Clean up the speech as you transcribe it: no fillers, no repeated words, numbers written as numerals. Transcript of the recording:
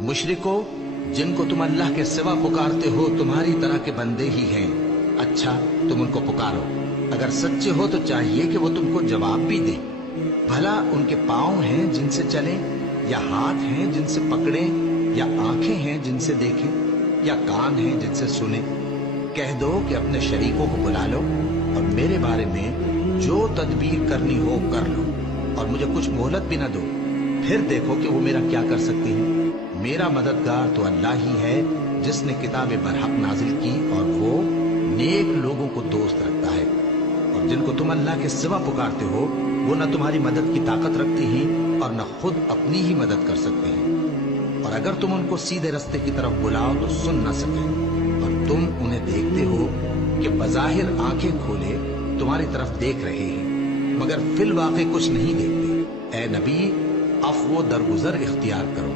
मुशरिको, जिनको तुम अल्लाह के सिवा पुकारते हो तुम्हारी तरह के बंदे ही हैं। अच्छा, तुम उनको पुकारो। अगर सच्चे हो तो चाहिए कि वो तुमको जवाब भी दे। भला उनके पांव हैं जिनसे चलें, या हाथ हैं जिनसे पकड़ें, या आंखें हैं जिनसे देखें, या कान हैं जिनसे सुने। कह दो कि अपने शरीकों को बुला लो और मेरे बारे में जो तदबीर करनी हो कर लो, और मुझे कुछ मोहलत भी न दो। फिर देखो कि वो मेरा क्या कर सकती हैं। मेरा मददगार तो अल्लाह ही है जिसने किताब बरहक नाजिल की, और वो नेक लोगों को दोस्त रखता है। और जिनको तुम अल्लाह के सिवा पुकारते हो वो न तुम्हारी मदद की ताकत रखती हैं और न खुद अपनी ही मदद कर सकते हैं। और अगर तुम उनको सीधे रास्ते की तरफ बुलाओ तो सुन न सके, और तुम उन्हें देखते हो कि बज़ाहिर आंखें खोले तुम्हारी तरफ देख रहे हैं, मगर फिल वाक़े कुछ नहीं देखते। ए नबी, अफ़्व व दरगुजर इख्तियार करो।